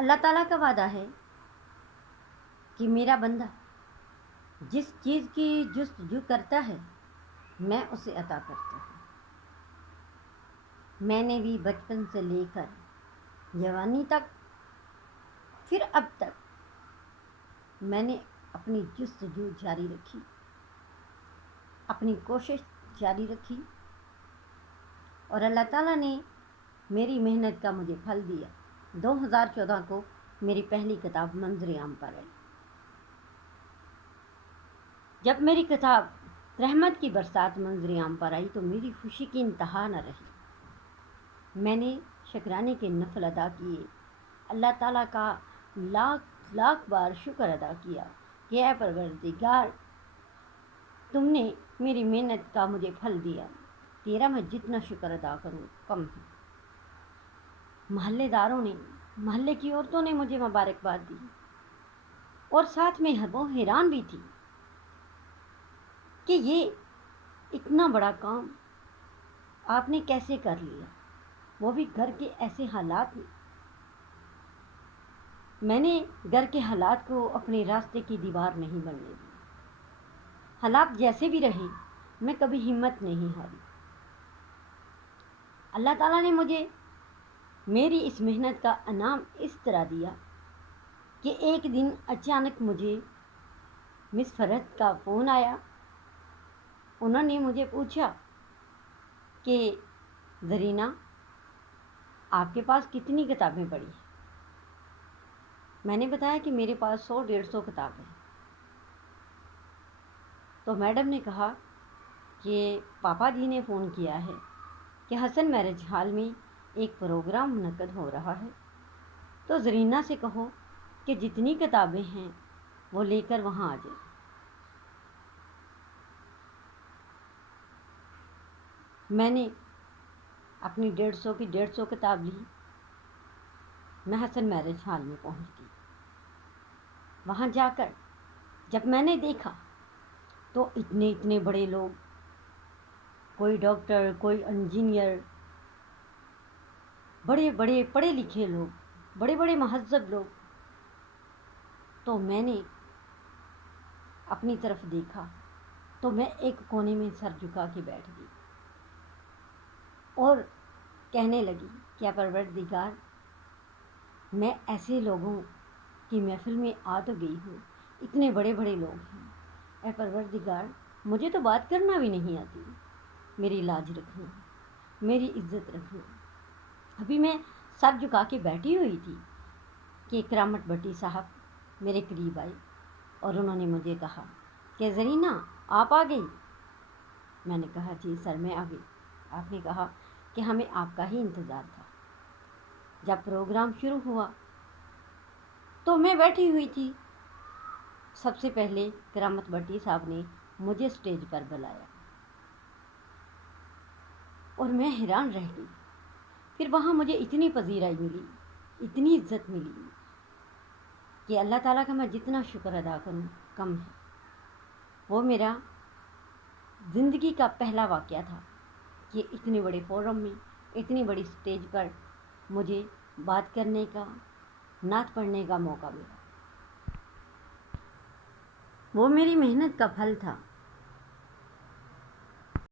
اللہ تعالیٰ کا وعدہ ہے کہ میرا بندہ جس چیز کی جستجو کرتا ہے میں اسے عطا کرتا ہوں۔ میں نے بھی بچپن سے لے کر جوانی تک پھر اب تک میں نے اپنی جستجو جاری رکھی، اپنی کوشش جاری رکھی، اور اللہ تعالیٰ نے میری محنت کا مجھے پھل دیا۔ 2014 کو میری پہلی کتاب منظر عام پر آئی۔ جب میری کتاب رحمت کی برسات منظر عام پر آئی تو میری خوشی کی انتہا نہ رہی۔ میں نے شکرانے کے نفل ادا کیے، اللہ تعالیٰ کا لاکھ لاکھ بار شکر ادا کیا کہ اے پروردگار، تم نے میری محنت کا مجھے پھل دیا، تیرا میں جتنا شکر ادا کروں کم ہے۔ محلے داروں نے، محلے کی عورتوں نے مجھے مبارکباد دی، اور ساتھ میں وہ حیران بھی تھی کہ یہ اتنا بڑا کام آپ نے کیسے کر لیا، وہ بھی گھر کے ایسے حالات میں۔ میں نے گھر کے حالات کو اپنے راستے کی دیوار نہیں بننے دی۔ حالات جیسے بھی رہے میں کبھی ہمت نہیں ہاری۔ اللہ تعالیٰ نے مجھے میری اس محنت کا انعام اس طرح دیا کہ ایک دن اچانک مجھے مس فرحت کا فون آیا۔ انہوں نے مجھے پوچھا کہ زرینہ، آپ کے پاس کتنی کتابیں پڑھی ہیں؟ میں نے بتایا کہ میرے پاس 100-150 کتابیں ہیں۔ تو میڈم نے کہا کہ پاپا جی نے فون کیا ہے کہ حسن میرج ہال میں ایک پروگرام منعقد ہو رہا ہے، تو زرینہ سے کہو کہ جتنی کتابیں ہیں وہ لے کر وہاں آ جائے۔ میں نے اپنی 150 کی 150 کتاب لی۔ میں حسن میرج ہال میں پہنچ گئی۔ وہاں جا کر جب میں نے دیکھا تو اتنے بڑے لوگ، کوئی ڈاکٹر، کوئی انجینئر، بڑے بڑے پڑھے لکھے لوگ، بڑے بڑے مہذب لوگ، تو میں نے اپنی طرف دیکھا تو میں ایک کونے میں سر جھکا کے بیٹھ گئی اور کہنے لگی کہ پروردگار، میں ایسے لوگوں کی محفل میں آ تو گئی ہوں، اتنے بڑے بڑے لوگ ہیں، اے پروردگار مجھے تو بات کرنا بھی نہیں آتی، میری لاج رکھنا، میری عزت رکھنا۔ ابھی میں سر جھکا کے بیٹھی ہوئی تھی کہ کرامت بھٹی صاحب میرے قریب آئے اور انہوں نے مجھے کہا کہ زرینہ آپ آ گئی؟ میں نے کہا جی سر میں آ گئی۔ آپ نے کہا کہ ہمیں آپ کا ہی انتظار تھا۔ جب پروگرام شروع ہوا تو میں بیٹھی ہوئی تھی، سب سے پہلے کرامت بھٹی صاحب نے مجھے سٹیج پر بلایا اور میں حیران رہ گئی۔ پھر وہاں مجھے اتنی پذیرائی ملی، اتنی عزت ملی کہ اللہ تعالیٰ کا میں جتنا شکر ادا کروں کم ہے۔ وہ میرا زندگی کا پہلا واقعہ تھا کہ اتنے بڑے فورم میں، اتنی بڑی سٹیج پر مجھے بات کرنے کا، نعت پڑھنے کا موقع ملا۔ وہ میری محنت کا پھل تھا۔